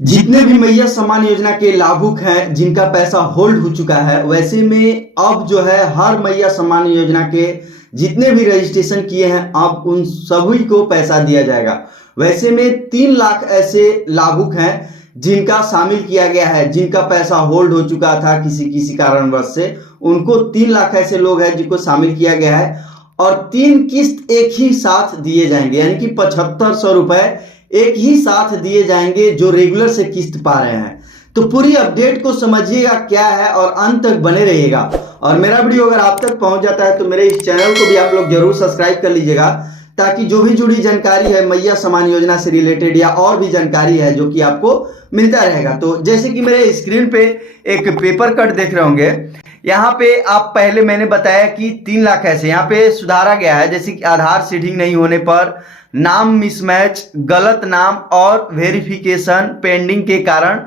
जितने भी मैया सम्मान योजना के लाभुक हैं जिनका पैसा होल्ड हो चुका है, वैसे में अब जो है हर मैया सम्मान योजना के जितने भी रजिस्ट्रेशन किए हैं अब उन सभी को पैसा दिया जाएगा। वैसे में 3 लाख ऐसे लाभुक हैं जिनका शामिल किया गया है, जिनका पैसा होल्ड हो चुका था किसी किसी कारणवश से, उनको 3 लाख ऐसे लोग हैं जिनको शामिल किया गया है और 3 किस्त एक ही साथ दिए जाएंगे, यानी कि 7500 रुपए एक ही साथ दिए जाएंगे जो रेगुलर से किस्त पा रहे हैं। तो पूरी अपडेट को समझिएगा क्या है और अंत तक बने रहिएगा। और मेरा वीडियो अगर आप तक पहुंच जाता है तो मेरे इस चैनल को भी आप लोग जरूर सब्सक्राइब कर लीजिएगा, ताकि जो भी जुड़ी जानकारी है मैया सम्मान योजना से रिलेटेड या और भी जानकारी है जो कि आपको मिलता रहेगा। तो जैसे कि मेरे स्क्रीन पे एक पेपर कट देख रहे होंगे, यहाँ पे आप पहले मैंने बताया कि 3 लाख ऐसे यहाँ पे सुधारा गया है, जैसे कि आधार सीडिंग नहीं होने पर, नाम मिसमैच, गलत नाम और वेरिफिकेशन पेंडिंग के कारण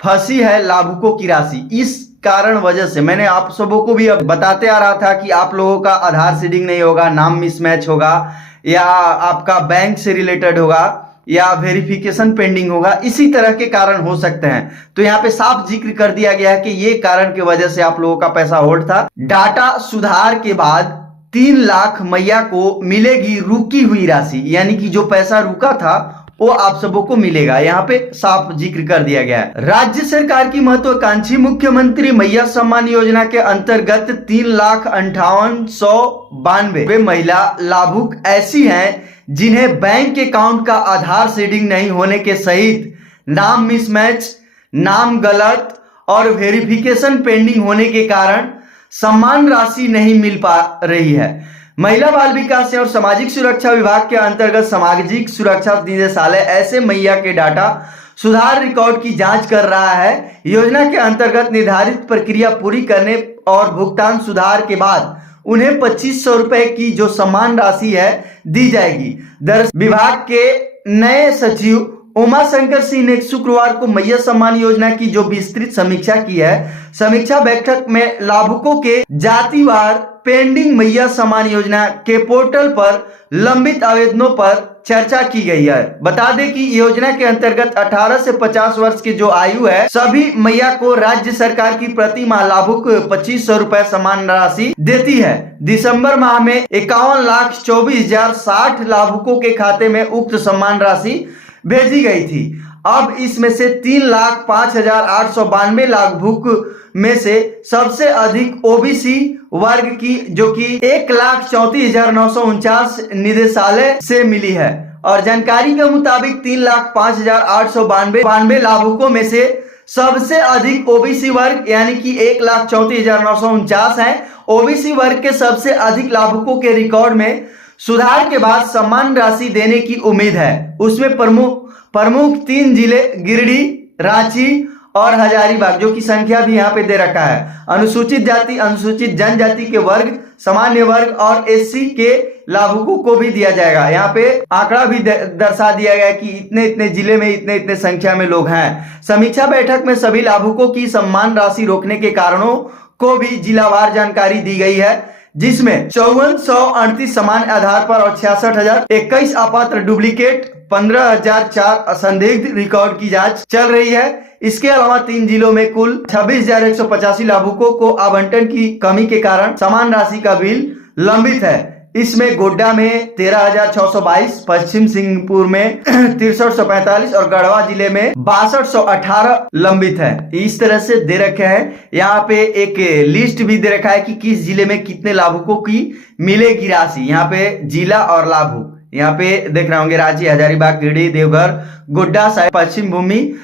फंसी है लाभुकों की राशि। इस कारण वजह से मैंने आप सबों को भी अब बताते आ रहा था कि आप लोगों का आधार सीडिंग नहीं होगा, नाम मिसमैच होगा या आपका बैंक से रिलेटेड होगा या वेरिफिकेशन पेंडिंग होगा, इसी तरह के कारण हो सकते हैं। तो यहाँ पे साफ जिक्र कर दिया गया है कि ये कारण की वजह से आप लोगों का पैसा होल्ड था। डाटा सुधार के बाद 3 लाख मैया को मिलेगी रुकी हुई राशि, यानी कि जो पैसा रुका था वो आप सबों को मिलेगा। यहाँ पे साफ जिक्र कर दिया गया है। राज्य सरकार की महत्वाकांक्षी मुख्यमंत्री मैया सम्मान योजना के अंतर्गत 3,58,192 महिला लाभुक ऐसी हैं जिन्हें बैंक अकाउंट का आधार सीडिंग नहीं होने के सहित नाम मिसमैच, नाम गलत और वेरिफिकेशन पेंडिंग होने के कारण सम्मान राशि नहीं मिल पा रही है। महिला बाल विकास और सामाजिक सुरक्षा विभाग के अंतर्गत सामाजिक सुरक्षा निदेशालय ऐसे मैया के डाटा सुधार रिकॉर्ड की जांच कर रहा है। योजना के अंतर्गत निर्धारित प्रक्रिया पूरी करने और भुगतान सुधार के बाद उन्हें 2500 रुपए की जो सम्मान राशि है दी जाएगी। दरअसल विभाग के नए सचिव उमा शंकर सिंह ने शुक्रवार को मैया सम्मान योजना की जो विस्तृत समीक्षा की है। समीक्षा बैठक में लाभुकों के जातिवार पेंडिंग मैया सम्मान योजना के पोर्टल पर लंबित आवेदनों पर चर्चा की गई है। बता दें कि योजना के अंतर्गत 18 से 50 वर्ष की जो आयु है सभी मैया को राज्य सरकार की प्रति माह लाभुक 2500 रुपए सम्मान राशि देती है। दिसंबर माह में 51,24,060 लाभुकों के खाते में उक्त सम्मान राशि भेजी गई थी। अब इसमें से 3,05,892 लाभुक में से सबसे अधिक ओबीसी वर्ग की जो कि 1,34,949 निदेशालय से मिली है। और जानकारी के मुताबिक 3,05,892 लाभुकों में से सबसे अधिक ओबीसी वर्ग यानी कि 1,34,949 है। ओबीसी वर्ग के सबसे अधिक लाभुकों के रिकॉर्ड में सुधार के बाद सम्मान राशि देने की उम्मीद है। उसमें प्रमुख 3 जिले गिरिडीह, रांची और हजारीबाग, जो की संख्या भी यहाँ पे दे रखा है। अनुसूचित जाति, अनुसूचित जनजाति के वर्ग, सामान्य वर्ग और एससी के लाभुकों को भी दिया जाएगा। यहाँ पे आंकड़ा भी दर्शा दिया गया कि इतने इतने जिले में इतने इतने संख्या में लोग हैं। समीक्षा बैठक में सभी लाभुकों की सम्मान राशि रोकने के कारणों को भी जिलावार जानकारी दी गई है, जिसमें 5438 समान आधार पर और 66,021 अपात्र डुप्लीकेट, 15,004 असंदिग्ध रिकॉर्ड की जांच चल रही है। इसके अलावा 3 जिलों में कुल 26,185 लाभुकों को आवंटन की कमी के कारण समान राशि का बिल लंबित है। इसमें गोड्डा में 13,622, पश्चिम सिंहपुर में 6345 और गढ़वा जिले में 6218 लंबित है। इस तरह से दे रखे हैं। यहाँ पे एक लिस्ट भी दे रखा है कि किस जिले में कितने लाभुकों की मिलेगी राशि। यहाँ पे जिला और लाभुक यहाँ पे देख रहे होंगे, रांची, हजारीबाग, गिरिडीह, देवघर, गोड्डा, पश्चिम भूमि,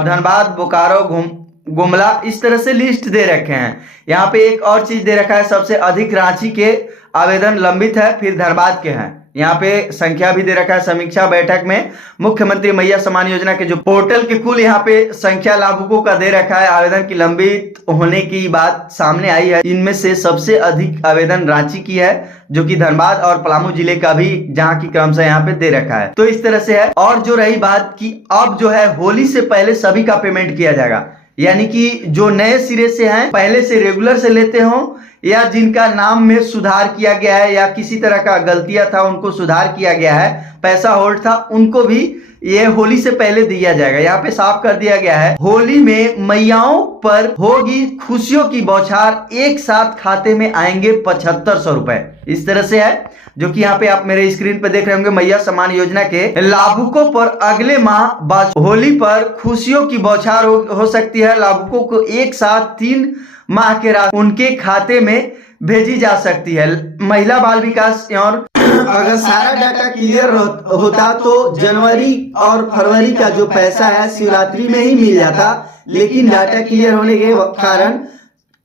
धनबाद, बोकारो, गुमला, इस तरह से लिस्ट दे रखे हैं। यहाँ पे एक और चीज दे रखा है, सबसे अधिक रांची के आवेदन लंबित है, फिर धनबाद के हैं। यहाँ पे संख्या भी दे रखा है। समीक्षा बैठक में मुख्यमंत्री मैया सम्मान योजना के जो पोर्टल के कुल यहाँ पे संख्या लाभुकों का दे रखा है, आवेदन की लंबित होने की बात सामने आई है। इनमें से सबसे अधिक आवेदन रांची की है, जो कि धनबाद और पलामू जिले का भी जहाँ की क्रमशः यहाँ पे दे रखा है। तो इस तरह से है। और जो रही बात की अब जो है होली से पहले सभी का पेमेंट किया जाएगा, यानी कि जो नए सिरे से हैं, पहले से रेगुलर से लेते हो या जिनका नाम में सुधार किया गया है या किसी तरह का गलतियां था उनको सुधार किया गया है, पैसा होल्ड था, उनको भी ये होली से पहले दिया जाएगा। यहाँ पे साफ कर दिया गया है, होली में मैयाओं पर होगी खुशियों की बौछार, एक साथ खाते में आएंगे 7500 रुपए। इस तरह से है, जो कि यहाँ पे आप मेरे स्क्रीन पे देख रहे होंगे। मैया सम्मान योजना के लाभुकों पर अगले माह होली पर खुशियों की बौछार हो सकती है। लाभुकों को एक साथ 3 माह के राशि उनके खाते में भेजी जा सकती है। महिला बाल विकास और अगर सारा डाटा क्लियर होता तो जनवरी और फरवरी का जो पैसा है शिवरात्रि में ही मिल जाता, लेकिन डाटा क्लियर होने के कारण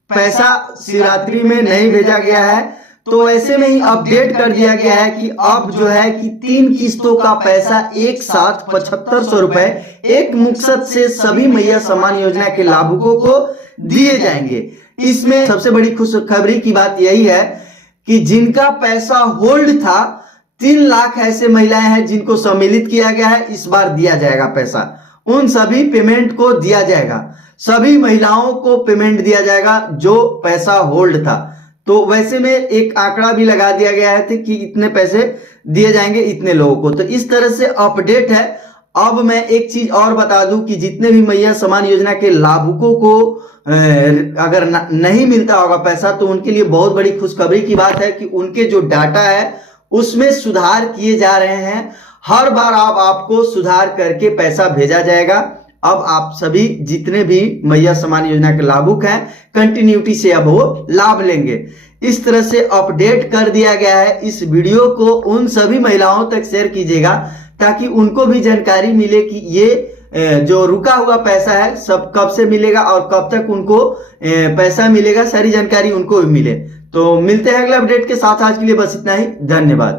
पैसा शिवरात्रि में नहीं भेजा गया है। तो ऐसे में ही अपडेट कर दिया गया है कि अब जो है कि 3 किस्तों का पैसा एक साथ 7500 रुपए एक मुकसद से सभी मैया सम्मान योजना के लाभुकों को दिए जाएंगे। इसमें सबसे बड़ी खुशखबरी की बात यही है कि जिनका पैसा होल्ड था, 3 लाख ऐसे महिलाएं हैं जिनको सम्मिलित किया गया है, इस बार दिया जाएगा पैसा। उन सभी पेमेंट को दिया जाएगा, सभी महिलाओं को पेमेंट दिया जाएगा जो पैसा होल्ड था। तो वैसे में एक आंकड़ा भी लगा दिया गया है कि इतने पैसे दिए जाएंगे इतने लोगों को। तो इस तरह से अपडेट है। अब मैं एक चीज और बता दूं कि जितने भी मैया सम्मान योजना के लाभुकों को अगर नहीं मिलता होगा पैसा, तो उनके लिए बहुत बड़ी खुशखबरी की बात है कि उनके जो डाटा है उसमें सुधार किए जा रहे हैं। हर बार आपको सुधार करके पैसा भेजा जाएगा। अब आप सभी जितने भी मैया सम्मान योजना के लाभुक हैं कंटिन्यूटी से अब वो लाभ लेंगे। इस तरह से अपडेट कर दिया गया है। इस वीडियो को उन सभी महिलाओं तक शेयर कीजिएगा ताकि उनको भी जानकारी मिले कि ये जो रुका हुआ पैसा है सब कब से मिलेगा और कब तक उनको पैसा मिलेगा, सारी जानकारी उनको भी मिले। तो मिलते हैं अगले अपडेट के साथ। आज के लिए बस इतना ही, धन्यवाद।